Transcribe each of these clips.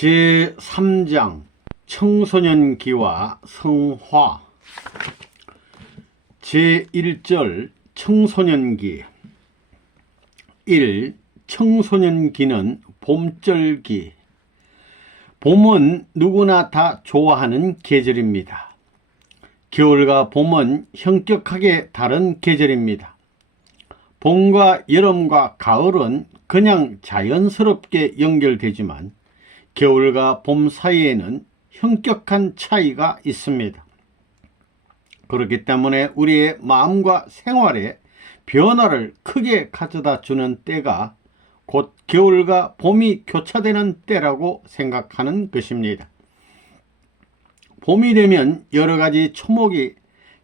제3장 청소년기와 성화. 제1절 청소년기. 1. 청소년기는 봄절기. 봄은 누구나 다 좋아하는 계절입니다. 겨울과 봄은 현격하게 다른 계절입니다. 봄과 여름과 가을은 그냥 자연스럽게 연결되지만 겨울과 봄 사이에는 현격한 차이가 있습니다. 그렇기 때문에 우리의 마음과 생활에 변화를 크게 가져다 주는 때가 곧 겨울과 봄이 교차되는 때라고 생각하는 것입니다. 봄이 되면 여러 가지 초목이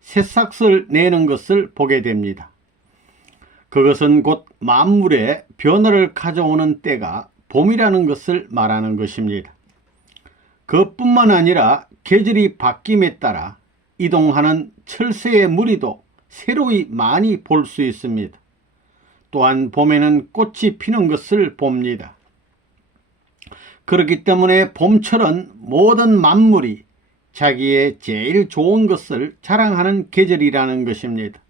새싹을 내는 것을 보게 됩니다. 그것은 곧 만물의 변화를 가져오는 때가 봄이라는 것을 말하는 것입니다. 그뿐만 아니라 계절이 바뀜에 따라 이동하는 철새의 무리도 새로이 많이 볼 수 있습니다. 또한 봄에는 꽃이 피는 것을 봅니다. 그렇기 때문에 봄철은 모든 만물이 자기의 제일 좋은 것을 자랑하는 계절이라는 것입니다.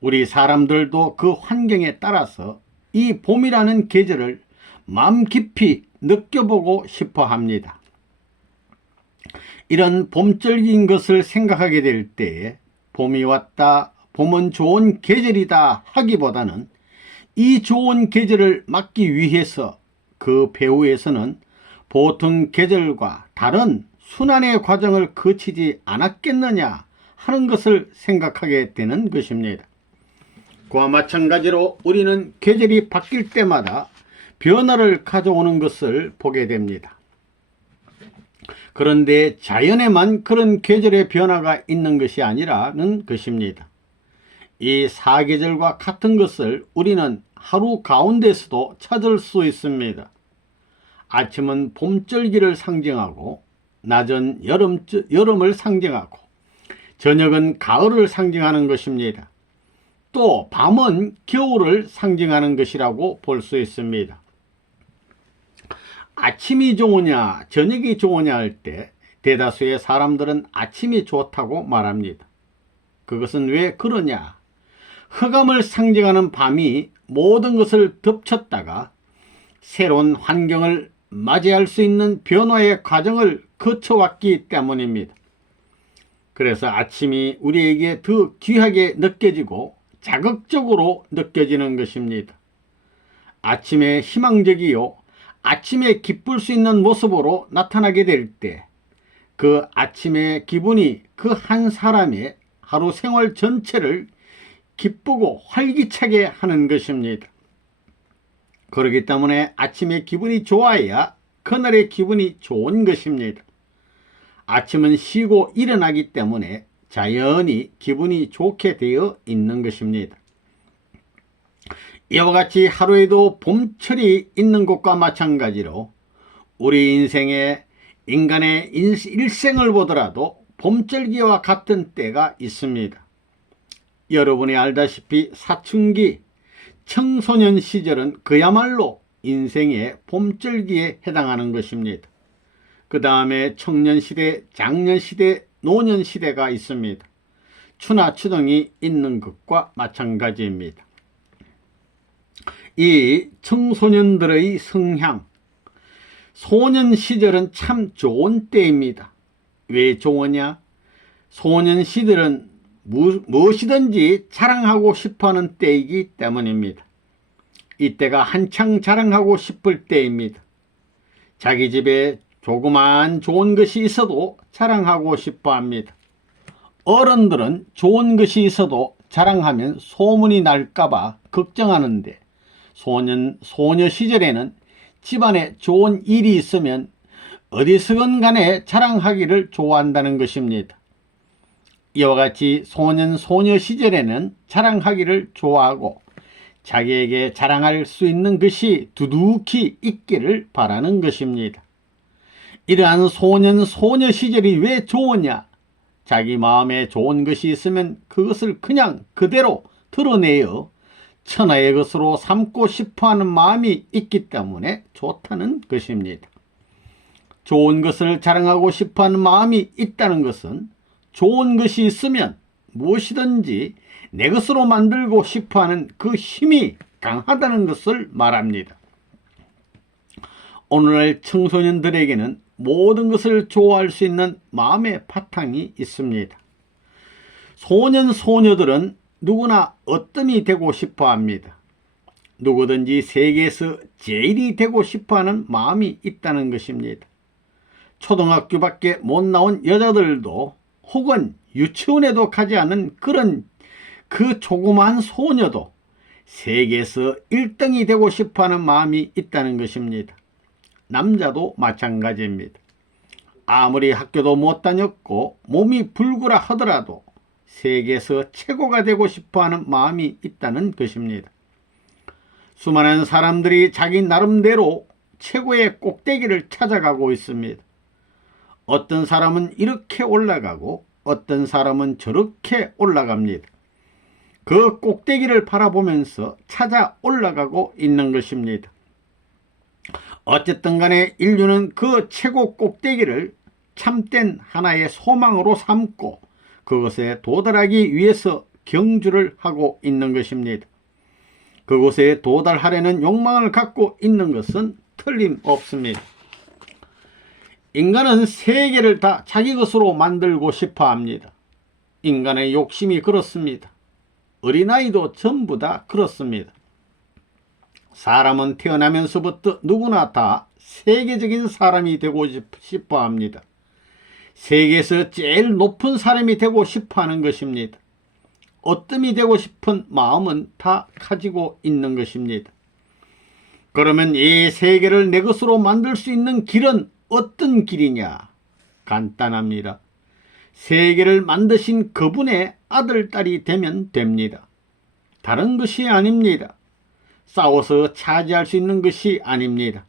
우리 사람들도 그 환경에 따라서 이 봄이라는 계절을 마음 깊이 느껴보고 싶어 합니다. 이런 봄절기인 것을 생각하게 될 때에 봄이 왔다, 봄은 좋은 계절이다 하기보다는 이 좋은 계절을 맞기 위해서 그 배후에서는 보통 계절과 다른 순환의 과정을 거치지 않았겠느냐 하는 것을 생각하게 되는 것입니다. 그와 마찬가지로 우리는 계절이 바뀔 때마다 변화를 가져오는 것을 보게 됩니다. 그런데 자연에만 그런 계절의 변화가 있는 것이 아니라는 것입니다. 이 사계절과 같은 것을 우리는 하루 가운데서도 찾을 수 있습니다. 아침은 봄절기를 상징하고, 낮은 여름을 상징하고, 저녁은 가을을 상징하는 것입니다. 또 밤은 겨울을 상징하는 것이라고 볼 수 있습니다. 아침이 좋으냐 저녁이 좋으냐 할 때 대다수의 사람들은 아침이 좋다고 말합니다. 그것은 왜 그러냐? 흑암을 상징하는 밤이 모든 것을 덮쳤다가 새로운 환경을 맞이할 수 있는 변화의 과정을 거쳐왔기 때문입니다. 그래서 아침이 우리에게 더 귀하게 느껴지고 자극적으로 느껴지는 것입니다. 아침에 희망적이요, 아침에 기쁠 수 있는 모습으로 나타나게 될 때 그 아침의 기분이 그 한 사람의 하루 생활 전체를 기쁘고 활기차게 하는 것입니다. 그렇기 때문에 아침에 기분이 좋아야 그날의 기분이 좋은 것입니다. 아침은 쉬고 일어나기 때문에 자연히 기분이 좋게 되어 있는 것입니다. 이와 같이 하루에도 봄철이 있는 것과 마찬가지로 우리 인생에 인간의 일생을 보더라도 봄절기와 같은 때가 있습니다. 여러분이 알다시피 사춘기, 청소년 시절은 그야말로 인생의 봄절기에 해당하는 것입니다. 그 다음에 청년시대, 장년시대, 노년시대가 있습니다. 추나 추동이 있는 것과 마찬가지입니다. 이 청소년들의 성향, 소년 시절은 참 좋은 때입니다. 왜 좋으냐? 소년 시절은 무엇이든지 자랑하고 싶어하는 때이기 때문입니다. 이때가 한창 자랑하고 싶을 때입니다. 자기 집에 조그만 좋은 것이 있어도 자랑하고 싶어 합니다. 어른들은 좋은 것이 있어도 자랑하면 소문이 날까봐 걱정하는데 소녀 시절에는 집안에 좋은 일이 있으면 어디서건 간에 자랑하기를 좋아한다는 것입니다. 이와 같이 소녀 시절에는 자랑하기를 좋아하고 자기에게 자랑할 수 있는 것이 두둑히 있기를 바라는 것입니다. 이러한 소녀 시절이 왜 좋으냐? 자기 마음에 좋은 것이 있으면 그것을 그냥 그대로 드러내어 천하의 것으로 삼고 싶어하는 마음이 있기 때문에 좋다는 것입니다. 좋은 것을 자랑하고 싶어하는 마음이 있다는 것은 좋은 것이 있으면 무엇이든지 내 것으로 만들고 싶어하는 그 힘이 강하다는 것을 말합니다. 오늘날 청소년들에게는 모든 것을 좋아할 수 있는 마음의 바탕이 있습니다. 소년, 소녀들은 누구나 어뜸이 되고 싶어 합니다. 누구든지 세계에서 제일이 되고 싶어하는 마음이 있다는 것입니다. 초등학교밖에 못 나온 여자들도 혹은 유치원에도 가지 않은 그런 그 조그마한 소녀도 세계에서 1등이 되고 싶어하는 마음이 있다는 것입니다. 남자도 마찬가지입니다. 아무리 학교도 못 다녔고 몸이 불구라 하더라도 세계에서 최고가 되고 싶어하는 마음이 있다는 것입니다. 수많은 사람들이 자기 나름대로 최고의 꼭대기를 찾아가고 있습니다. 어떤 사람은 이렇게 올라가고 어떤 사람은 저렇게 올라갑니다. 그 꼭대기를 바라보면서 찾아 올라가고 있는 것입니다. 어쨌든 간에 인류는 그 최고 꼭대기를 참된 하나의 소망으로 삼고 그것에 도달하기 위해서 경주를 하고 있는 것입니다. 그곳에 도달하려는 욕망을 갖고 있는 것은 틀림없습니다. 인간은 세계를 다 자기 것으로 만들고 싶어 합니다. 인간의 욕심이 그렇습니다. 어린아이도 전부 다 그렇습니다. 사람은 태어나면서부터 누구나 다 세계적인 사람이 되고 싶어 합니다. 세계에서 제일 높은 사람이 되고 싶어 하는 것입니다. 어뜸이 되고 싶은 마음은 다 가지고 있는 것입니다. 그러면 이 세계를 내 것으로 만들 수 있는 길은 어떤 길이냐? 간단합니다. 세계를 만드신 그분의 아들, 딸이 되면 됩니다. 다른 것이 아닙니다. 싸워서 차지할 수 있는 것이 아닙니다.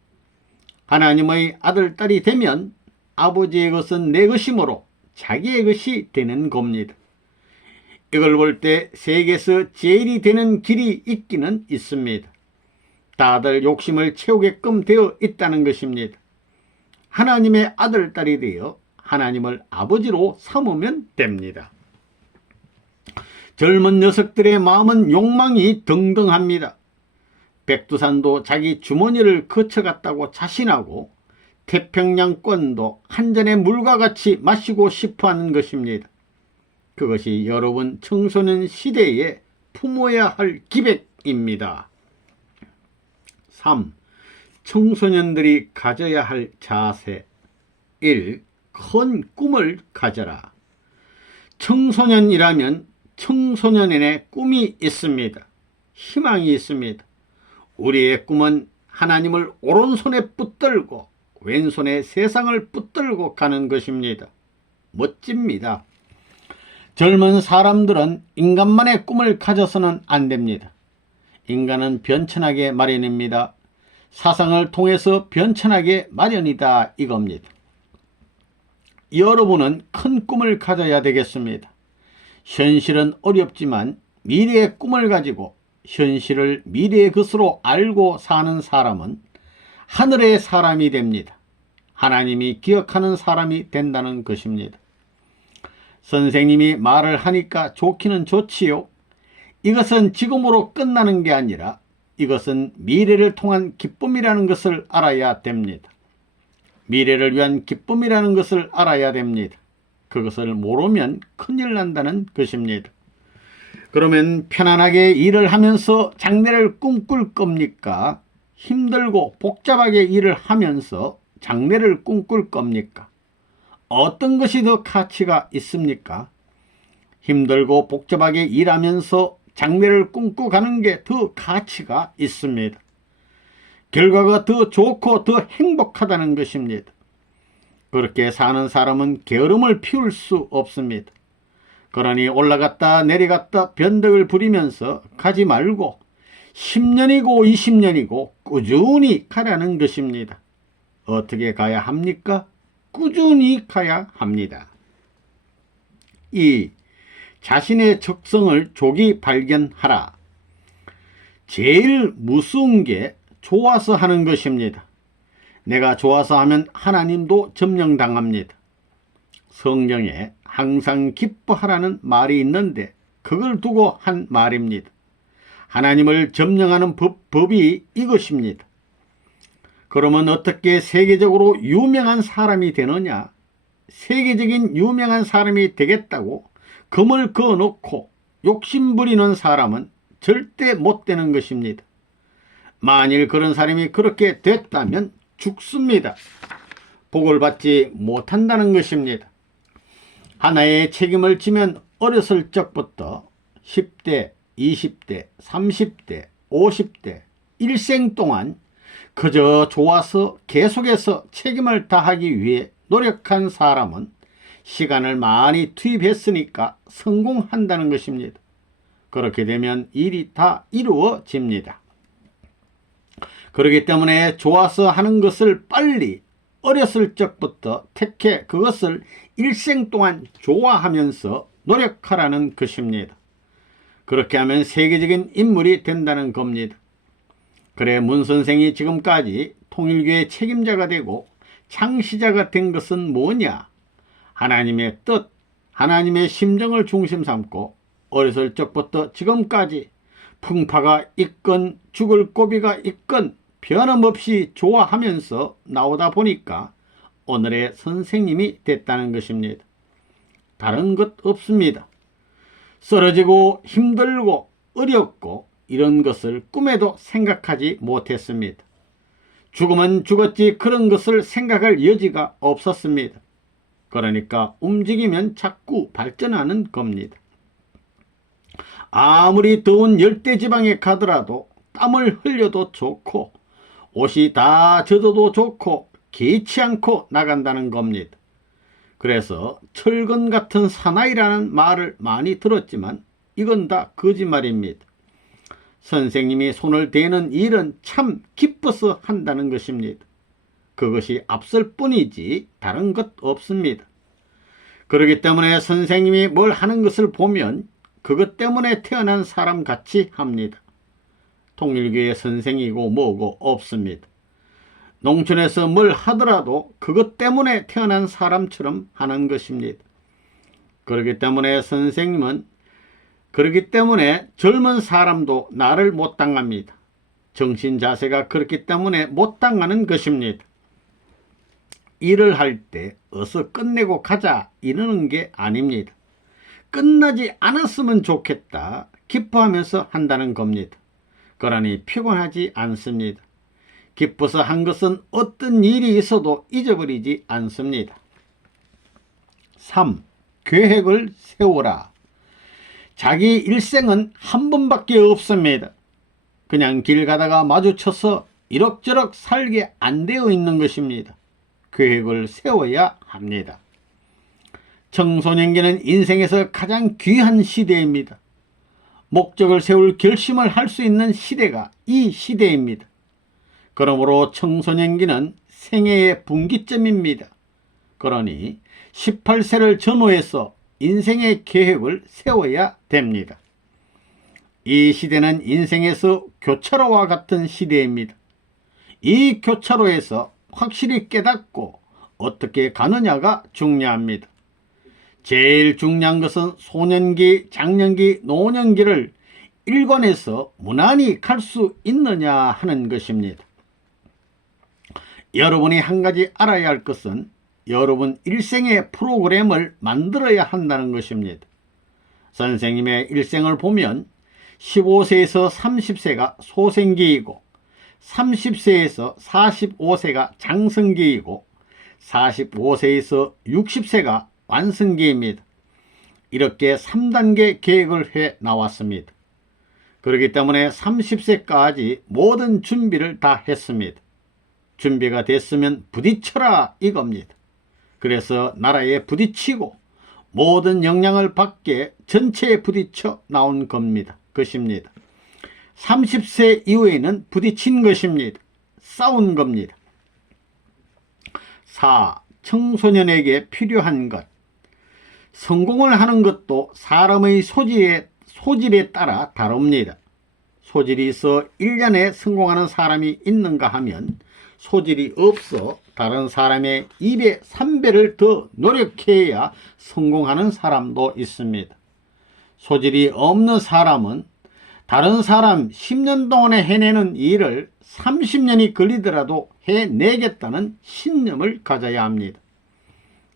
하나님의 아들, 딸이 되면 아버지의 것은 내 것이므로 자기의 것이 되는 겁니다. 이걸 볼 때 세계에서 제일이 되는 길이 있기는 있습니다. 다들 욕심을 채우게끔 되어 있다는 것입니다. 하나님의 아들, 딸이 되어 하나님을 아버지로 삼으면 됩니다. 젊은 녀석들의 마음은 욕망이 등등합니다. 백두산도 자기 주머니를 거쳐갔다고 자신하고 태평양권도 한 잔의 물과 같이 마시고 싶어하는 것입니다. 그것이 여러분 청소년 시대에 품어야 할 기백입니다. 3. 청소년들이 가져야 할 자세. 1. 큰 꿈을 가져라. 청소년이라면 청소년에게 꿈이 있습니다. 희망이 있습니다. 우리의 꿈은 하나님을 오른손에 붙들고 왼손에 세상을 붙들고 가는 것입니다. 멋집니다. 젊은 사람들은 인간만의 꿈을 가져서는 안 됩니다. 인간은 변천하게 마련입니다. 사상을 통해서 변천하게 마련이다 이겁니다. 여러분은 큰 꿈을 가져야 되겠습니다. 현실은 어렵지만 미래의 꿈을 가지고 현실을 미래의 것으로 알고 사는 사람은 하늘의 사람이 됩니다. 하나님이 기억하는 사람이 된다는 것입니다. 선생님이 말을 하니까 좋기는 좋지요. 이것은 지금으로 끝나는 게 아니라 이것은 미래를 통한 기쁨이라는 것을 알아야 됩니다. 미래를 위한 기쁨이라는 것을 알아야 됩니다. 그것을 모르면 큰일 난다는 것입니다. 그러면 편안하게 일을 하면서 장래를 꿈꿀 겁니까? 힘들고 복잡하게 일을 하면서 장래를 꿈꿀 겁니까? 어떤 것이 더 가치가 있습니까? 힘들고 복잡하게 일하면서 장래를 꿈꾸고 가는 게 더 가치가 있습니다. 결과가 더 좋고 더 행복하다는 것입니다. 그렇게 사는 사람은 게으름을 피울 수 없습니다. 그러니 올라갔다 내려갔다 변덕을 부리면서 가지 말고 10년이고 20년이고 꾸준히 가라는 것입니다. 어떻게 가야 합니까? 꾸준히 가야 합니다. 2. 자신의 적성을 조기 발견하라. 제일 무서운 게 좋아서 하는 것입니다. 내가 좋아서 하면 하나님도 점령당합니다. 성경에 항상 기뻐하라는 말이 있는데 그걸 두고 한 말입니다. 하나님을 점령하는 법이 이것입니다. 그러면 어떻게 세계적으로 유명한 사람이 되느냐? 세계적인 유명한 사람이 되겠다고 금을 그어놓고 욕심부리는 사람은 절대 못 되는 것입니다. 만일 그런 사람이 그렇게 됐다면 죽습니다. 복을 받지 못한다는 것입니다. 하나의 책임을 지면 어렸을 적부터 10대, 20대, 30대, 50대, 일생 동안 그저 좋아서 계속해서 책임을 다하기 위해 노력한 사람은 시간을 많이 투입했으니까 성공한다는 것입니다. 그렇게 되면 일이 다 이루어집니다. 그렇기 때문에 좋아서 하는 것을 빨리 어렸을 적부터 택해 그것을 일생 동안 좋아하면서 노력하라는 것입니다. 그렇게 하면 세계적인 인물이 된다는 겁니다. 그래 문 선생이 지금까지 통일교의 책임자가 되고 창시자가 된 것은 뭐냐? 하나님의 뜻, 하나님의 심정을 중심 삼고 어렸을 적부터 지금까지 풍파가 있건 죽을 고비가 있건 변함없이 좋아하면서 나오다 보니까 오늘의 선생님이 됐다는 것입니다. 다른 것 없습니다. 쓰러지고 힘들고 어렵고 이런 것을 꿈에도 생각하지 못했습니다. 죽으면 죽었지 그런 것을 생각할 여지가 없었습니다. 그러니까 움직이면 자꾸 발전하는 겁니다. 아무리 더운 열대지방에 가더라도 땀을 흘려도 좋고 옷이 다 젖어도 좋고 개의치 않고 나간다는 겁니다. 그래서 철근 같은 사나이라는 말을 많이 들었지만 이건 다 거짓말입니다. 선생님이 손을 대는 일은 참 기뻐서 한다는 것입니다. 그것이 앞설 뿐이지 다른 것 없습니다. 그렇기 때문에 선생님이 뭘 하는 것을 보면 그것 때문에 태어난 사람 같이 합니다. 통일교의 선생이고 뭐고 없습니다. 농촌에서 뭘 하더라도 그것 때문에 태어난 사람처럼 하는 것입니다. 그렇기 때문에 선생님은 그렇기 때문에 젊은 사람도 나를 못 당합니다. 정신 자세가 그렇기 때문에 못 당하는 것입니다. 일을 할 때 어서 끝내고 가자 이러는 게 아닙니다. 끝나지 않았으면 좋겠다 기뻐하면서 한다는 겁니다. 그러니 피곤하지 않습니다. 기뻐서 한 것은 어떤 일이 있어도 잊어버리지 않습니다. 3. 계획을 세우라. 자기 일생은 한 번밖에 없습니다. 그냥 길 가다가 마주쳐서 이럭저럭 살게 안 되어 있는 것입니다. 계획을 세워야 합니다. 청소년기는 인생에서 가장 귀한 시대입니다. 목적을 세울 결심을 할 수 있는 시대가 이 시대입니다. 그러므로 청소년기는 생애의 분기점입니다. 그러니 18세를 전후해서 인생의 계획을 세워야 됩니다. 이 시대는 인생에서 교차로와 같은 시대입니다. 이 교차로에서 확실히 깨닫고 어떻게 가느냐가 중요합니다. 제일 중요한 것은 소년기, 장년기, 노년기를 일관해서 무난히 갈 수 있느냐 하는 것입니다. 여러분이 한 가지 알아야 할 것은 여러분 일생의 프로그램을 만들어야 한다는 것입니다. 선생님의 일생을 보면 15세에서 30세가 소생기이고 30세에서 45세가 장성기이고 45세에서 60세가 완성기입니다. 이렇게 3단계 계획을 해 나왔습니다. 그렇기 때문에 30세까지 모든 준비를 다 했습니다. 준비가 됐으면 부딪혀라 이겁니다. 그래서 나라에 부딪히고 모든 영향을 받게 전체에 부딪혀 나온 겁니다. 것입니다. 30세 이후에는 부딪힌 것입니다. 싸운 겁니다. 4. 청소년에게 필요한 것. 성공을 하는 것도 사람의 소질에 따라 다릅니다. 소질이 있어 1년에 성공하는 사람이 있는가 하면 소질이 없어 다른 사람의 2배, 3배를 더 노력해야 성공하는 사람도 있습니다. 소질이 없는 사람은 다른 사람 10년 동안에 해내는 일을 30년이 걸리더라도 해내겠다는 신념을 가져야 합니다.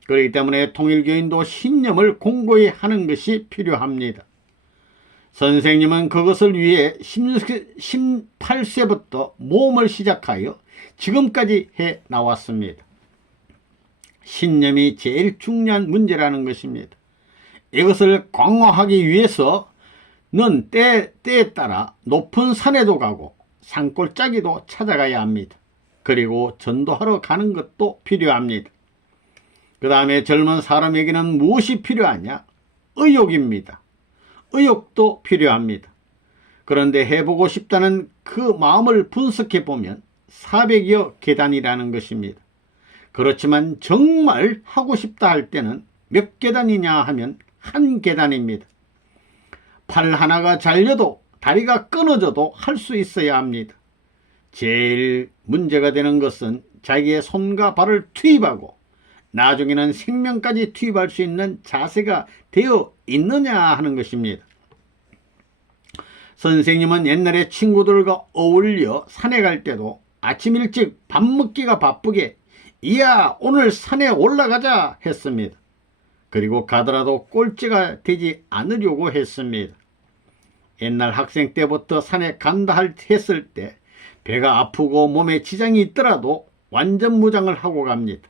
그렇기 때문에 통일교인도 신념을 공고히 하는 것이 필요합니다. 선생님은 그것을 위해 18세부터 모험을 시작하여 지금까지 해 나왔습니다. 신념이 제일 중요한 문제라는 것입니다. 이것을 강화하기 위해서는 때에 따라 높은 산에도 가고 산골짜기도 찾아가야 합니다. 그리고 전도하러 가는 것도 필요합니다. 그 다음에 젊은 사람에게는 무엇이 필요하냐? 의욕입니다. 의욕도 필요합니다. 그런데 해보고 싶다는 그 마음을 분석해 보면 400여 계단이라는 것입니다. 그렇지만 정말 하고 싶다 할 때는 몇 계단이냐 하면 한 계단입니다. 팔 하나가 잘려도 다리가 끊어져도 할 수 있어야 합니다. 제일 문제가 되는 것은 자기의 손과 발을 투입하고 나중에는 생명까지 투입할 수 있는 자세가 되어 있느냐 하는 것입니다. 선생님은 옛날에 친구들과 어울려 산에 갈 때도 아침 일찍 밥 먹기가 바쁘게 이야 오늘 산에 올라가자 했습니다. 그리고 가더라도 꼴찌가 되지 않으려고 했습니다. 옛날 학생 때부터 산에 간다 했을 때 배가 아프고 몸에 지장이 있더라도 완전 무장을 하고 갑니다.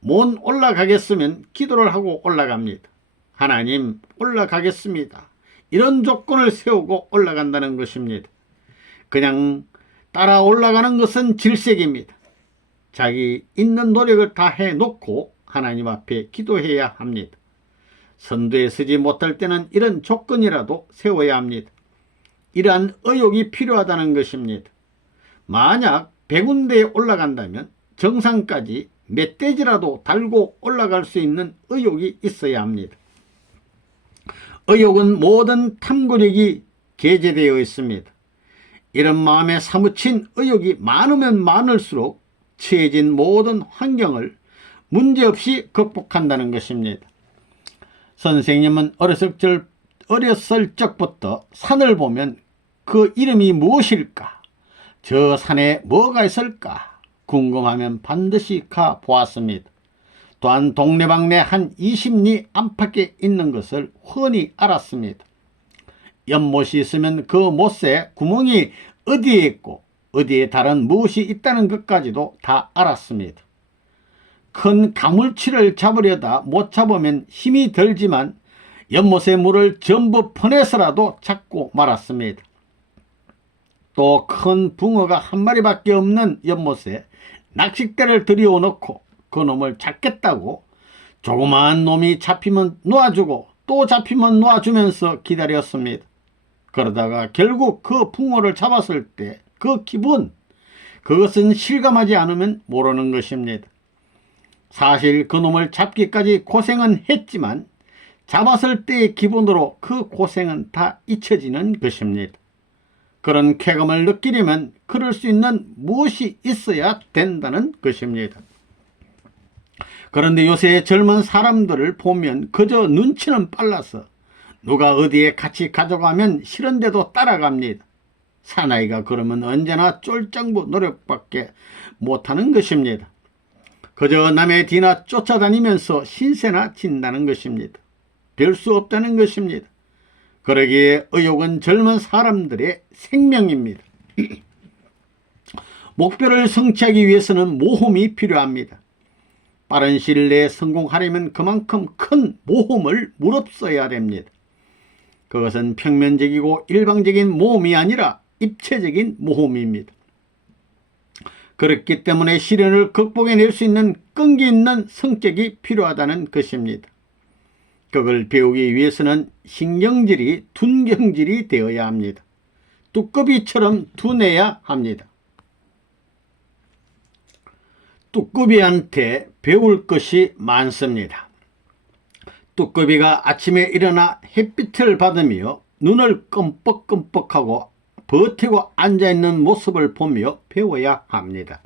못 올라가겠으면 기도를 하고 올라갑니다. 하나님 올라가겠습니다. 이런 조건을 세우고 올라간다는 것입니다. 그냥 따라 올라가는 것은 질색입니다. 자기 있는 노력을 다 해놓고 하나님 앞에 기도해야 합니다. 선두에 서지 못할 때는 이런 조건이라도 세워야 합니다. 이러한 의욕이 필요하다는 것입니다. 만약 100군데에 올라간다면 정상까지 멧돼지라도 달고 올라갈 수 있는 의욕이 있어야 합니다. 의욕은 모든 탐구력이 게재되어 있습니다. 이런 마음에 사무친 의욕이 많으면 많을수록 처해진 모든 환경을 문제없이 극복한다는 것입니다. 선생님은 어렸을 적부터 산을 보면 그 이름이 무엇일까? 저 산에 뭐가 있을까? 궁금하면 반드시 가 보았습니다. 또한 동네방네 한 20리 안팎에 있는 것을 훤히 알았습니다. 연못이 있으면 그 못에 구멍이 어디에 있고 어디에 다른 무엇이 있다는 것까지도 다 알았습니다. 큰 가물치를 잡으려다 못 잡으면 힘이 들지만 연못의 물을 전부 퍼내서라도 잡고 말았습니다. 또 큰 붕어가 한 마리밖에 없는 연못에 낚싯대를 들여놓고 그 놈을 잡겠다고 조그마한 놈이 잡히면 놓아주고 또 잡히면 놓아주면서 기다렸습니다. 그러다가 결국 그 붕어를 잡았을 때 그 기분, 그것은 실감하지 않으면 모르는 것입니다. 사실 그 놈을 잡기까지 고생은 했지만 잡았을 때의 기분으로 그 고생은 다 잊혀지는 것입니다. 그런 쾌감을 느끼려면 그럴 수 있는 무엇이 있어야 된다는 것입니다. 그런데 요새 젊은 사람들을 보면 그저 눈치는 빨라서 누가 어디에 같이 가져가면 싫은데도 따라갑니다. 사나이가 그러면 언제나 쫄장부 노력밖에 못하는 것입니다. 그저 남의 뒤나 쫓아다니면서 신세나 진다는 것입니다. 별 수 없다는 것입니다. 그러기에 의욕은 젊은 사람들의 생명입니다. 목표를 성취하기 위해서는 모험이 필요합니다. 빠른 시일 내에 성공하려면 그만큼 큰 모험을 무릅써야 됩니다. 그것은 평면적이고 일방적인 모험이 아니라 입체적인 모험입니다. 그렇기 때문에 시련을 극복해낼 수 있는 끈기 있는 성격이 필요하다는 것입니다. 그걸 배우기 위해서는 신경질이 둔경질이 되어야 합니다. 뚜꺼비처럼 둔해야 합니다. 뚜꺼비한테 배울 것이 많습니다. 뚜꺼비가 아침에 일어나 햇빛을 받으며 눈을 끔뻑끔뻑하고 버티고 앉아있는 모습을 보며 배워야 합니다.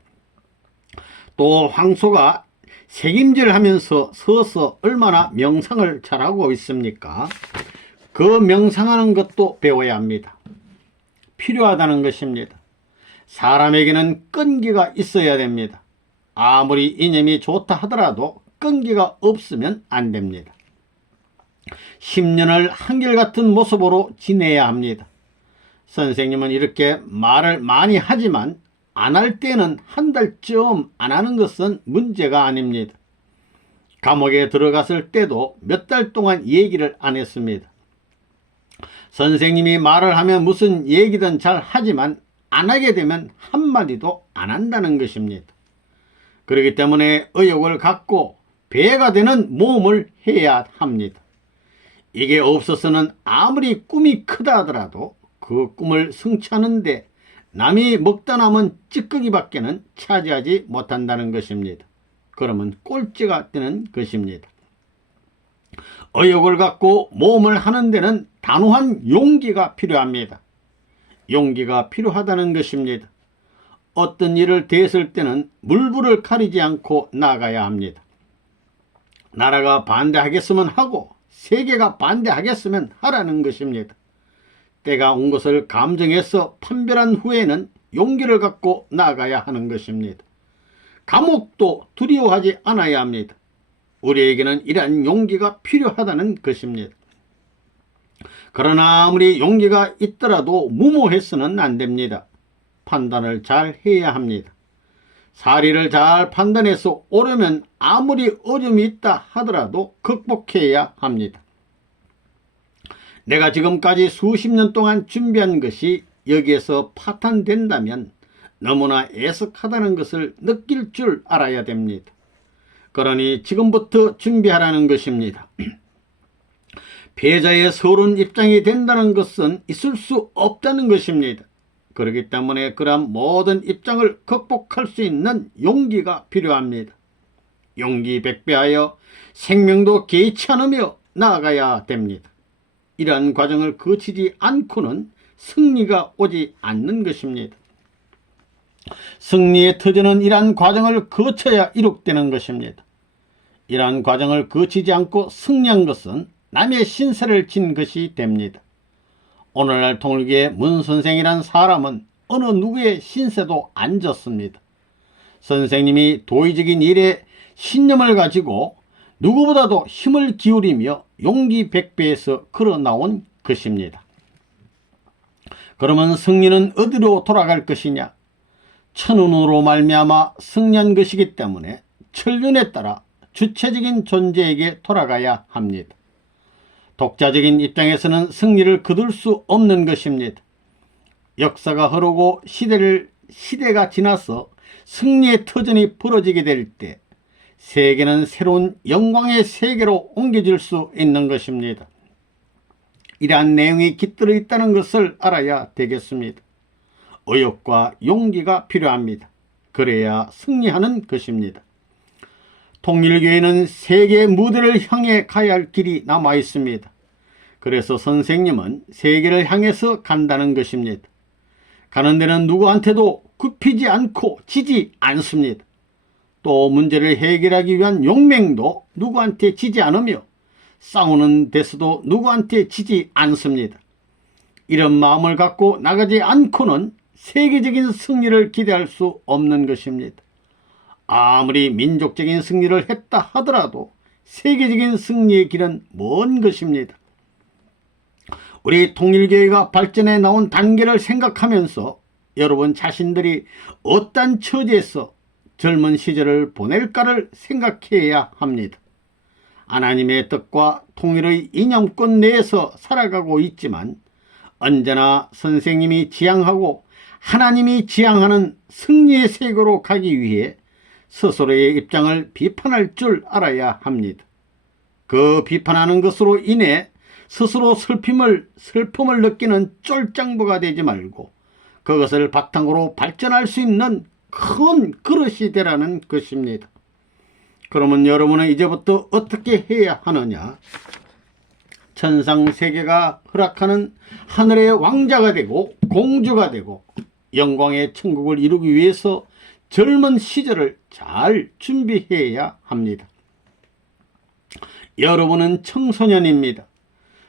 또 황소가 책임질하면서 서서 얼마나 명상을 잘하고 있습니까? 그 명상하는 것도 배워야 합니다. 필요하다는 것입니다. 사람에게는 끈기가 있어야 됩니다. 아무리 이념이 좋다 하더라도 끈기가 없으면 안 됩니다. 10년을 한결같은 모습으로 지내야 합니다. 선생님은 이렇게 말을 많이 하지만 안 할 때는 한 달쯤 안 하는 것은 문제가 아닙니다. 감옥에 들어갔을 때도 몇 달 동안 얘기를 안 했습니다. 선생님이 말을 하면 무슨 얘기든 잘 하지만 안 하게 되면 한마디도 안 한다는 것입니다. 그렇기 때문에 의욕을 갖고 배가 되는 모험을 해야 합니다. 이게 없어서는 아무리 꿈이 크다 하더라도 그 꿈을 성취하는데 남이 먹다 남은 찌꺼기밖에는 차지하지 못한다는 것입니다. 그러면 꼴찌가 되는 것입니다. 의욕을 갖고 모험을 하는 데는 단호한 용기가 필요합니다. 용기가 필요하다는 것입니다. 어떤 일을 대했을 때는 물불을 가리지 않고 나가야 합니다. 나라가 반대하겠으면 하고 세계가 반대하겠으면 하라는 것입니다. 때가 온 것을 감정해서 판별한 후에는 용기를 갖고 나가야 하는 것입니다. 감옥도 두려워하지 않아야 합니다. 우리에게는 이러한 용기가 필요하다는 것입니다. 그러나 아무리 용기가 있더라도 무모해서는 안 됩니다. 판단을 잘 해야 합니다. 사리를 잘 판단해서 오르면 아무리 어려움이 있다 하더라도 극복해야 합니다. 내가 지금까지 수십 년 동안 준비한 것이 여기에서 파탄된다면 너무나 애석하다는 것을 느낄 줄 알아야 됩니다. 그러니 지금부터 준비하라는 것입니다. 패자의 서론 입장이 된다는 것은 있을 수 없다는 것입니다. 그렇기 때문에 그러한 모든 입장을 극복할 수 있는 용기가 필요합니다. 용기 백배하여 생명도 개의치 않으며 나아가야 됩니다. 이러한 과정을 거치지 않고는 승리가 오지 않는 것입니다. 승리의 터전은 이러한 과정을 거쳐야 이룩되는 것입니다. 이러한 과정을 거치지 않고 승리한 것은 남의 신세를 진 것이 됩니다. 오늘날 통일교의 문선생이란 사람은 어느 누구의 신세도 안 졌습니다. 선생님이 도의적인 일에 신념을 가지고 누구보다도 힘을 기울이며 용기 백배에서 걸어나온 것입니다. 그러면 승리는 어디로 돌아갈 것이냐? 천운으로 말미암아 승리한 것이기 때문에 천륜에 따라 주체적인 존재에게 돌아가야 합니다. 독자적인 입장에서는 승리를 거둘 수 없는 것입니다. 역사가 흐르고 시대가 지나서 승리의 터전이 벌어지게 될 때 세계는 새로운 영광의 세계로 옮겨질 수 있는 것입니다. 이러한 내용이 깃들어 있다는 것을 알아야 되겠습니다. 의욕과 용기가 필요합니다. 그래야 승리하는 것입니다. 통일교회는 세계 무대를 향해 가야 할 길이 남아 있습니다. 그래서 선생님은 세계를 향해서 간다는 것입니다. 가는 데는 누구한테도 굽히지 않고 지지 않습니다. 또 문제를 해결하기 위한 용맹도 누구한테 지지 않으며 싸우는 데서도 누구한테 지지 않습니다. 이런 마음을 갖고 나가지 않고는 세계적인 승리를 기대할 수 없는 것입니다. 아무리 민족적인 승리를 했다 하더라도 세계적인 승리의 길은 먼 것입니다. 우리 통일교회가 발전해 나온 단계를 생각하면서 여러분 자신들이 어떤 처지에서 젊은 시절을 보낼까를 생각해야 합니다. 하나님의 뜻과 통일의 이념권 내에서 살아가고 있지만 언제나 선생님이 지향하고 하나님이 지향하는 승리의 세계로 가기 위해 스스로의 입장을 비판할 줄 알아야 합니다. 그 비판하는 것으로 인해 스스로 슬픔을 느끼는 쫄장부가 되지 말고 그것을 바탕으로 발전할 수 있는 큰 그릇이 되라는 것입니다. 그러면 여러분은 이제부터 어떻게 해야 하느냐? 천상세계가 허락하는 하늘의 왕자가 되고 공주가 되고 영광의 천국을 이루기 위해서 젊은 시절을 잘 준비해야 합니다. 여러분은 청소년입니다.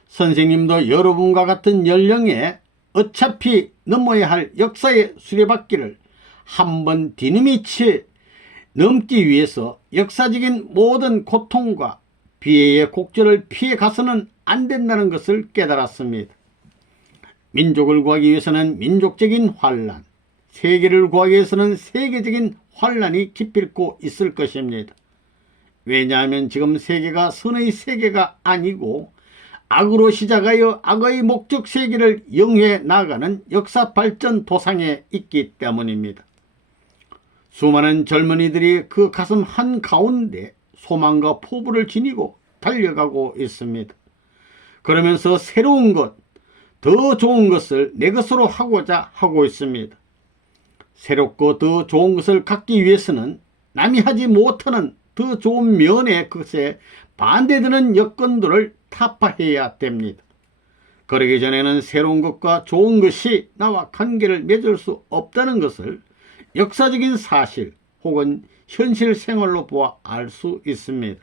선생님도 여러분과 같은 연령에 어차피 넘어야 할 역사의 수레바퀴를 한번 디누미치 넘기 위해서 역사적인 모든 고통과 비애의 곡절을 피해 가서는 안 된다는 것을 깨달았습니다. 민족을 구하기 위해서는 민족적인 환란, 세계를 구하기 위해서는 세계적인 환란이 기필코 있을 것입니다. 왜냐하면 지금 세계가 선의 세계가 아니고 악으로 시작하여 악의 목적 세계를 영위해 나가는 역사 발전 도상에 있기 때문입니다. 수많은 젊은이들이 그 가슴 한가운데 소망과 포부를 지니고 달려가고 있습니다. 그러면서 새로운 것, 더 좋은 것을 내 것으로 하고자 하고 있습니다. 새롭고 더 좋은 것을 갖기 위해서는 남이 하지 못하는 더 좋은 면의 것에 반대되는 여건들을 타파해야 됩니다. 그러기 전에는 새로운 것과 좋은 것이 나와 관계를 맺을 수 없다는 것을 역사적인 사실 혹은 현실 생활로 보아 알 수 있습니다.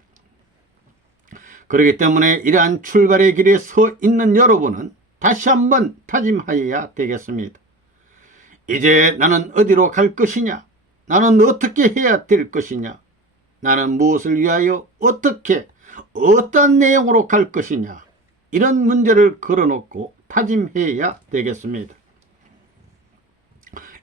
그렇기 때문에 이러한 출발의 길에 서 있는 여러분은 다시 한번 다짐하여야 되겠습니다. 이제 나는 어디로 갈 것이냐? 나는 어떻게 해야 될 것이냐? 나는 무엇을 위하여 어떻게 어떤 내용으로 갈 것이냐? 이런 문제를 걸어놓고 다짐해야 되겠습니다.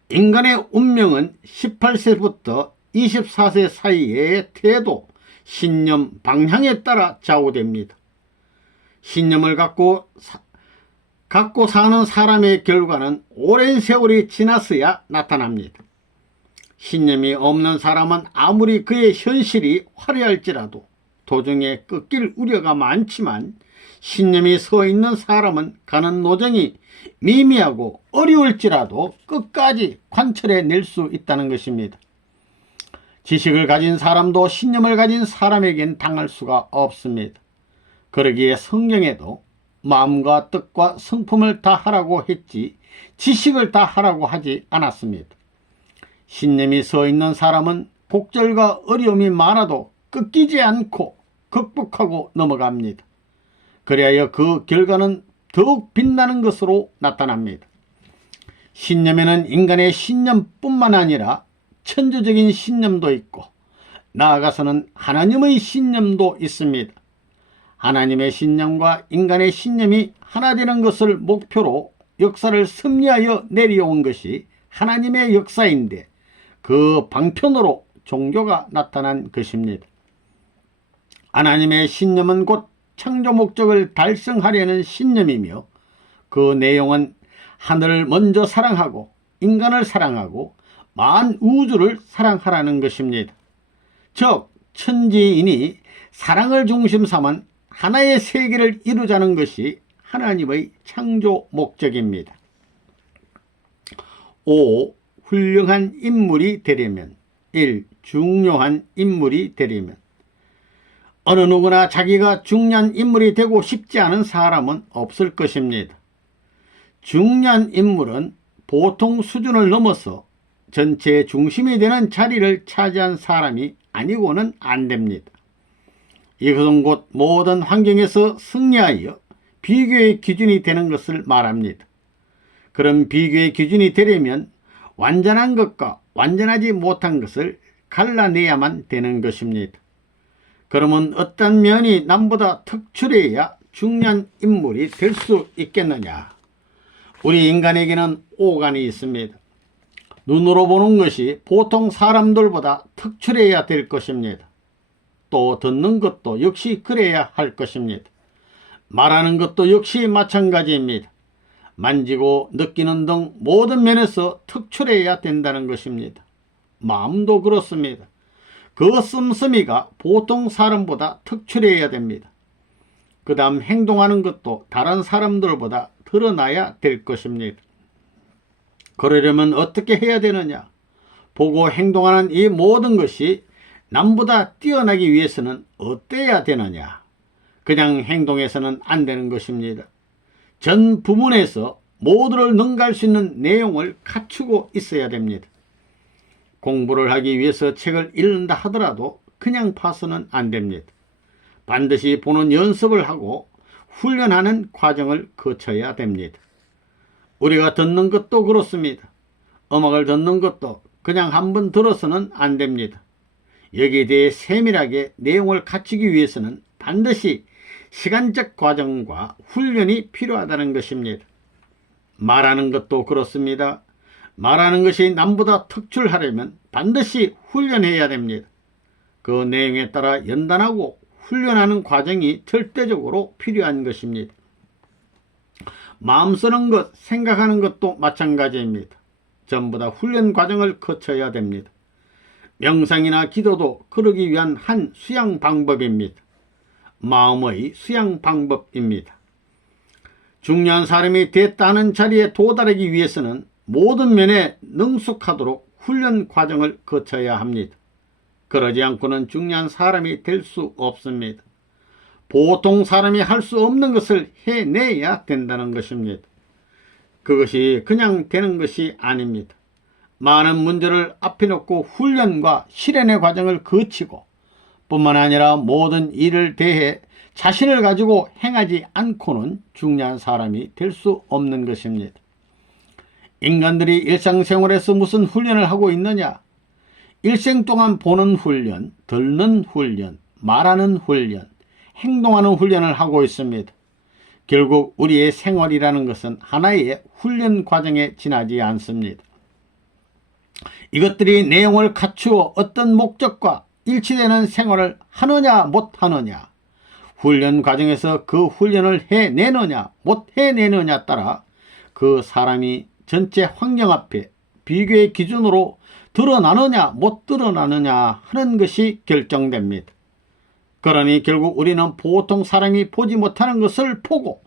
인간의 운명은 18세부터 24세 사이의 태도, 신념, 방향에 따라 좌우됩니다. 신념을 갖고 사는 사람의 결과는 오랜 세월이 지났어야 나타납니다. 신념이 없는 사람은 아무리 그의 현실이 화려할지라도 도중에 꺾일 우려가 많지만 신념이 서 있는 사람은 가는 노정이 미미하고 어려울지라도 끝까지 관철해낼 수 있다는 것입니다. 지식을 가진 사람도 신념을 가진 사람에겐 당할 수가 없습니다. 그러기에 성경에도 마음과 뜻과 성품을 다 하라고 했지 지식을 다 하라고 하지 않았습니다. 신념이 서 있는 사람은 곡절과 어려움이 많아도 꺾이지 않고 극복하고 넘어갑니다. 그리하여 그 결과는 더욱 빛나는 것으로 나타납니다. 신념에는 인간의 신념뿐만 아니라 천주적인 신념도 있고 나아가서는 하나님의 신념도 있습니다. 하나님의 신념과 인간의 신념이 하나 되는 것을 목표로 역사를 섭리하여 내려온 것이 하나님의 역사인데 그 방편으로 종교가 나타난 것입니다. 하나님의 신념은 곧 창조 목적을 달성하려는 신념이며 그 내용은 하늘을 먼저 사랑하고 인간을 사랑하고 만우주를 사랑하라는 것입니다. 즉 천지인이 사랑을 중심 삼은 하나의 세계를 이루자는 것이 하나님의 창조 목적입니다. 5. 훌륭한 인물이 되려면 1. 중요한 인물이 되려면 어느 누구나 자기가 중요한 인물이 되고 싶지 않은 사람은 없을 것입니다. 중요한 인물은 보통 수준을 넘어서 전체의 중심이 되는 자리를 차지한 사람이 아니고는 안 됩니다. 이것은 곧 모든 환경에서 승리하여 비교의 기준이 되는 것을 말합니다. 그런 비교의 기준이 되려면 완전한 것과 완전하지 못한 것을 갈라내야만 되는 것입니다. 그러면 어떤 면이 남보다 특출해야 중요한 인물이 될 수 있겠느냐? 우리 인간에게는 오간이 있습니다. 눈으로 보는 것이 보통 사람들보다 특출해야 될 것입니다. 또 듣는 것도 역시 그래야 할 것입니다. 말하는 것도 역시 마찬가지입니다. 만지고 느끼는 등 모든 면에서 특출해야 된다는 것입니다. 마음도 그렇습니다. 그 씀씀이가 보통 사람보다 특출해야 됩니다. 그 다음 행동하는 것도 다른 사람들보다 드러나야 될 것입니다. 그러려면 어떻게 해야 되느냐? 보고 행동하는 이 모든 것이 남보다 뛰어나기 위해서는 어때야 되느냐? 그냥 행동해서는 안 되는 것입니다. 전 부문에서 모두를 능가할 수 있는 내용을 갖추고 있어야 됩니다. 공부를 하기 위해서 책을 읽는다 하더라도 그냥 봐서는 안 됩니다. 반드시 보는 연습을 하고 훈련하는 과정을 거쳐야 됩니다. 우리가 듣는 것도 그렇습니다. 음악을 듣는 것도 그냥 한번 들어서는 안 됩니다. 여기에 대해 세밀하게 내용을 갖추기 위해서는 반드시 시간적 과정과 훈련이 필요하다는 것입니다. 말하는 것도 그렇습니다. 말하는 것이 남보다 특출하려면 반드시 훈련해야 됩니다. 그 내용에 따라 연단하고 훈련하는 과정이 절대적으로 필요한 것입니다. 마음 쓰는 것, 생각하는 것도 마찬가지입니다. 전부 다 훈련 과정을 거쳐야 됩니다. 명상이나 기도도 그러기 위한 한 수양 방법입니다. 마음의 수양 방법입니다. 중요한 사람이 됐다는 자리에 도달하기 위해서는 모든 면에 능숙하도록 훈련 과정을 거쳐야 합니다. 그러지 않고는 중요한 사람이 될 수 없습니다. 보통 사람이 할 수 없는 것을 해내야 된다는 것입니다. 그것이 그냥 되는 것이 아닙니다. 많은 문제를 앞에 놓고 훈련과 실현의 과정을 거치고 뿐만 아니라 모든 일을 대해 자신을 가지고 행하지 않고는 중요한 사람이 될 수 없는 것입니다. 인간들이 일상생활에서 무슨 훈련을 하고 있느냐? 일생 동안 보는 훈련, 듣는 훈련, 말하는 훈련, 행동하는 훈련을 하고 있습니다. 결국 우리의 생활이라는 것은 하나의 훈련 과정에 지나지 않습니다. 이것들이 내용을 갖추어 어떤 목적과 일치되는 생활을 하느냐 못하느냐, 훈련 과정에서 그 훈련을 해내느냐 못해내느냐 따라 그 사람이 전체 환경 앞에 비교의 기준으로 드러나느냐 못 드러나느냐 하는 것이 결정됩니다. 그러니 결국 우리는 보통 사람이 보지 못하는 것을 보고,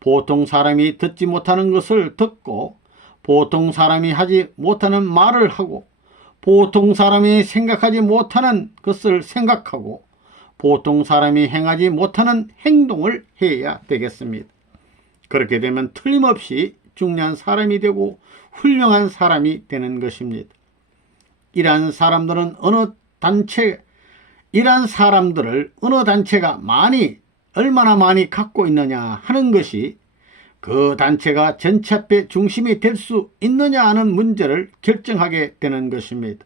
보통 사람이 듣지 못하는 것을 듣고, 보통 사람이 하지 못하는 말을 하고, 보통 사람이 생각하지 못하는 것을 생각하고, 보통 사람이 행하지 못하는 행동을 해야 되겠습니다. 그렇게 되면 틀림없이 중요한 사람이 되고 훌륭한 사람이 되는 것입니다. 이러한 사람들을 어느 단체가 얼마나 많이 갖고 있느냐 하는 것이 그 단체가 전체 앞에 중심이 될 수 있느냐 하는 문제를 결정하게 되는 것입니다.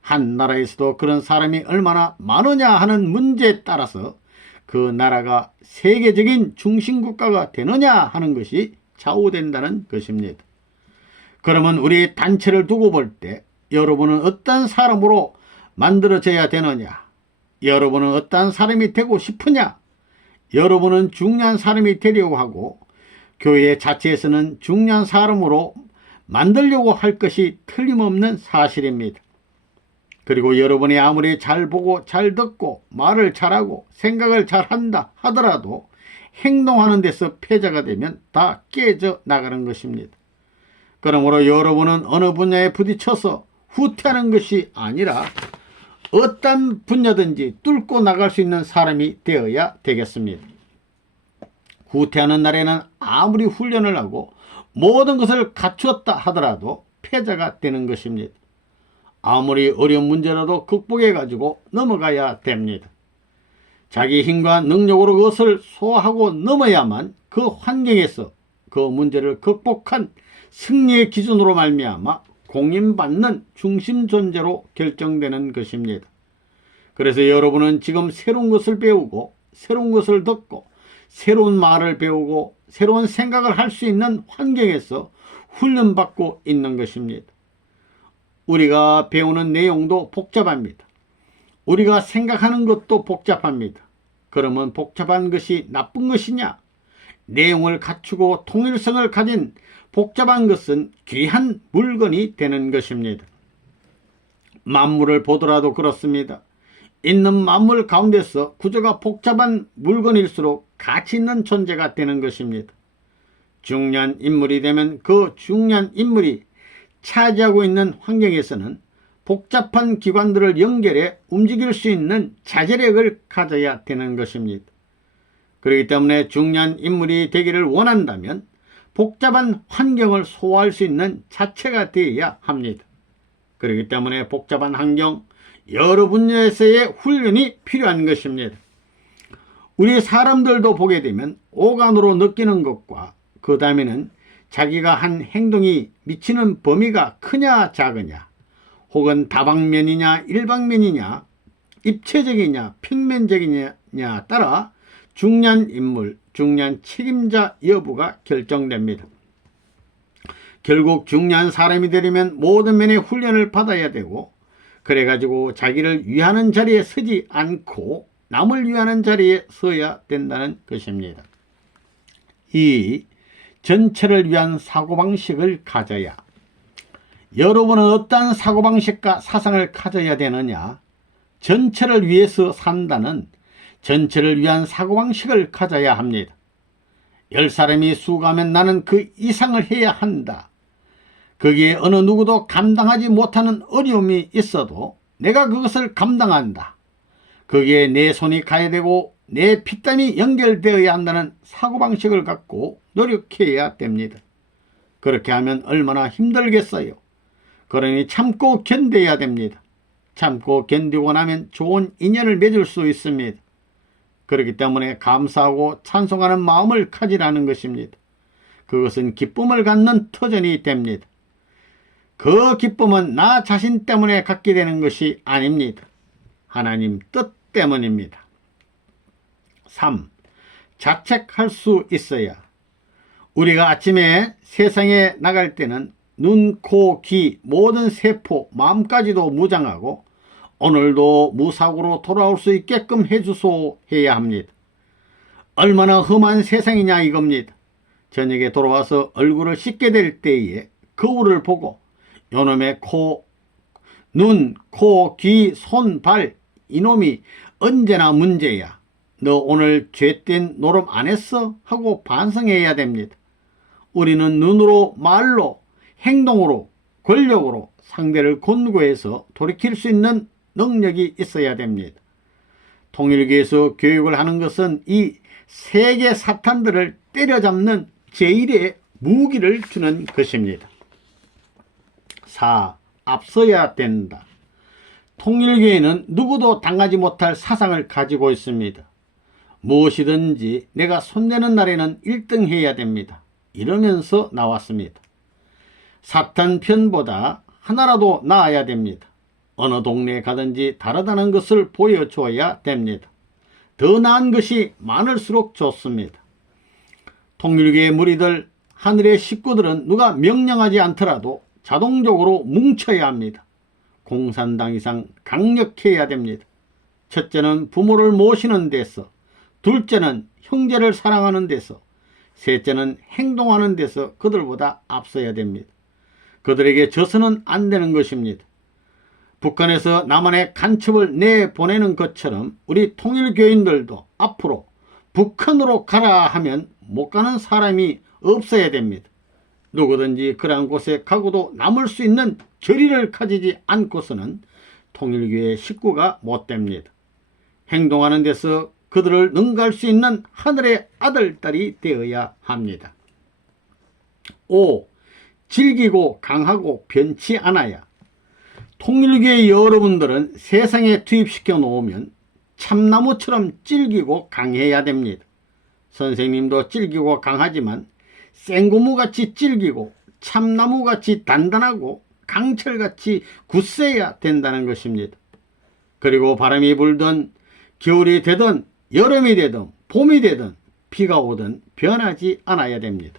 한 나라에서도 그런 사람이 얼마나 많으냐 하는 문제에 따라서 그 나라가 세계적인 중심국가가 되느냐 하는 것이 좌우된다는 것입니다. 그러면 우리 단체를 두고 볼 때 여러분은 어떤 사람으로 만들어져야 되느냐? 여러분은 어떤 사람이 되고 싶으냐? 여러분은 중요한 사람이 되려고 하고 교회 자체에서는 중요한 사람으로 만들려고 할 것이 틀림없는 사실입니다. 그리고 여러분이 아무리 잘 보고 잘 듣고 말을 잘하고 생각을 잘한다 하더라도 행동하는 데서 패자가 되면 다 깨져 나가는 것입니다. 그러므로 여러분은 어느 분야에 부딪혀서 후퇴하는 것이 아니라 어떤 분야든지 뚫고 나갈 수 있는 사람이 되어야 되겠습니다. 후퇴하는 날에는 아무리 훈련을 하고 모든 것을 갖추었다 하더라도 패자가 되는 것입니다. 아무리 어려운 문제라도 극복해 가지고 넘어가야 됩니다. 자기 힘과 능력으로 그것을 소화하고 넘어야만 그 환경에서 그 문제를 극복한 승리의 기준으로 말미암아 공인받는 중심 존재로 결정되는 것입니다. 그래서 여러분은 지금 새로운 것을 배우고 새로운 것을 듣고 새로운 말을 배우고 새로운 생각을 할 수 있는 환경에서 훈련받고 있는 것입니다. 우리가 배우는 내용도 복잡합니다. 우리가 생각하는 것도 복잡합니다. 그러면 복잡한 것이 나쁜 것이냐? 내용을 갖추고 통일성을 가진 복잡한 것은 귀한 물건이 되는 것입니다. 만물을 보더라도 그렇습니다. 있는 만물 가운데서 구조가 복잡한 물건일수록 가치 있는 존재가 되는 것입니다. 중요한 인물이 되면 그 중요한 인물이 차지하고 있는 환경에서는 복잡한 기관들을 연결해 움직일 수 있는 자제력을 가져야 되는 것입니다. 그렇기 때문에 중요한 인물이 되기를 원한다면 복잡한 환경을 소화할 수 있는 자체가 되어야 합니다. 그렇기 때문에 복잡한 환경, 여러 분야에서의 훈련이 필요한 것입니다. 우리 사람들도 보게 되면 오감으로 느끼는 것과 그 다음에는 자기가 한 행동이 미치는 범위가 크냐 작으냐, 혹은 다방면이냐 일방면이냐, 입체적이냐 평면적이냐 따라 중요한 인물, 중요한 책임자 여부가 결정됩니다. 결국 중요한 사람이 되려면 모든 면의 훈련을 받아야 되고, 그래가지고 자기를 위하는 자리에 서지 않고 남을 위하는 자리에 서야 된다는 것입니다. 이 전체를 위한 사고방식을 가져야, 여러분은 어떠한 사고방식과 사상을 가져야 되느냐? 전체를 위해서 산다는 전체를 위한 사고방식을 가져야 합니다. 10사람이 수고하면 나는 그 이상을 해야 한다. 거기에 어느 누구도 감당하지 못하는 어려움이 있어도 내가 그것을 감당한다. 거기에 내 손이 가야 되고 내 피땀이 연결되어야 한다는 사고방식을 갖고 노력해야 됩니다. 그렇게 하면 얼마나 힘들겠어요. 그러니 참고 견뎌야 됩니다. 참고 견디고 나면 좋은 인연을 맺을 수 있습니다. 그렇기 때문에 감사하고 찬송하는 마음을 가지라는 것입니다. 그것은 기쁨을 갖는 터전이 됩니다. 그 기쁨은 나 자신 때문에 갖게 되는 것이 아닙니다. 하나님 뜻 때문입니다. 3. 자책할 수 있어야. 우리가 아침에 세상에 나갈 때는 눈, 코, 귀, 모든 세포, 마음까지도 무장하고 오늘도 무사고로 돌아올 수 있게끔 해주소 해야 합니다. 얼마나 험한 세상이냐 이겁니다. 저녁에 돌아와서 얼굴을 씻게 될 때에 거울을 보고 요놈의 코, 눈, 코, 귀, 손, 발, 이놈이 언제나 문제야. 너 오늘 죄된 노름 안 했어? 하고 반성해야 됩니다. 우리는 눈으로, 말로, 행동으로, 권력으로 상대를 권고해서 돌이킬 수 있는 능력이 있어야 됩니다. 통일교에서 교육을 하는 것은 이 세계 사탄들을 때려잡는 제1의 무기를 주는 것입니다. 4. 앞서야 된다. 통일교회는 누구도 당하지 못할 사상을 가지고 있습니다. 무엇이든지 내가 손내는 날에는 1등 해야 됩니다. 이러면서 나왔습니다. 사탄 편보다 하나라도 나아야 됩니다. 어느 동네에 가든지 다르다는 것을 보여줘야 됩니다. 더 나은 것이 많을수록 좋습니다. 통일교의 무리들, 하늘의 식구들은 누가 명령하지 않더라도 자동적으로 뭉쳐야 합니다. 공산당 이상 강력해야 됩니다. 첫째는 부모를 모시는 데서, 둘째는 형제를 사랑하는 데서, 셋째는 행동하는 데서 그들보다 앞서야 됩니다. 그들에게 져서는 안 되는 것입니다. 북한에서 남한에 간첩을 내보내는 것처럼 우리 통일교인들도 앞으로 북한으로 가라 하면 못 가는 사람이 없어야 됩니다. 누구든지 그러한 곳에 가고도 남을 수 있는 결의를 가지지 않고서는 통일교의 식구가 못 됩니다. 행동하는 데서 그들을 능가할 수 있는 하늘의 아들, 딸이 되어야 합니다. 5. 질기고 강하고 변치 않아야. 통일교의 여러분들은 세상에 투입시켜 놓으면 참나무처럼 질기고 강해야 됩니다. 선생님도 질기고 강하지만 생고무같이 질기고 참나무같이 단단하고 강철같이 굳세야 된다는 것입니다. 그리고 바람이 불든 겨울이 되든 여름이 되든 봄이 되든 비가 오든 변하지 않아야 됩니다.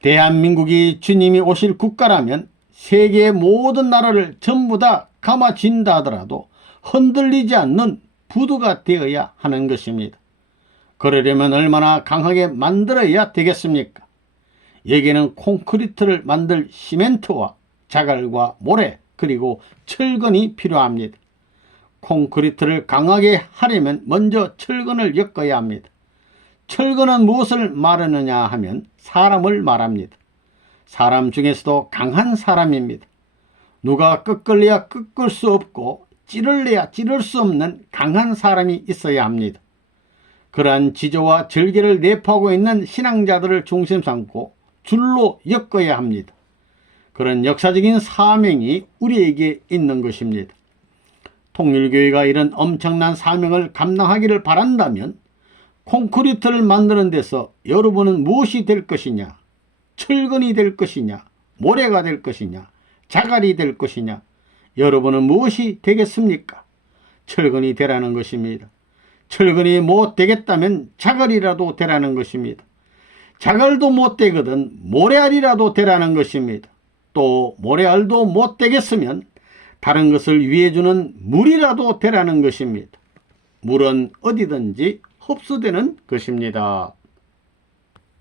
대한민국이 주님이 오실 국가라면 세계의 모든 나라를 전부 다 감아진다 하더라도 흔들리지 않는 부두가 되어야 하는 것입니다. 그러려면 얼마나 강하게 만들어야 되겠습니까? 여기에는 콘크리트를 만들 시멘트와 자갈과 모래 그리고 철근이 필요합니다. 콘크리트를 강하게 하려면 먼저 철근을 엮어야 합니다. 철근은 무엇을 말하느냐 하면 사람을 말합니다. 사람 중에서도 강한 사람입니다. 누가 꺾을래야 꺾을 수 없고 찌를래야 찌를 수 없는 강한 사람이 있어야 합니다. 그러한 지조와 절개를 내포하고 있는 신앙자들을 중심 삼고 줄로 엮어야 합니다. 그런 역사적인 사명이 우리에게 있는 것입니다. 통일교회가 이런 엄청난 사명을 감당하기를 바란다면 콘크리트를 만드는 데서 여러분은 무엇이 될 것이냐? 철근이 될 것이냐? 모래가 될 것이냐? 자갈이 될 것이냐? 여러분은 무엇이 되겠습니까? 철근이 되라는 것입니다. 철근이 못 되겠다면 자갈이라도 되라는 것입니다. 자갈도 못 되거든 모래알이라도 되라는 것입니다. 또 모래알도 못 되겠으면 다른 것을 위해주는 물이라도 되라는 것입니다. 물은 어디든지 흡수되는 것입니다.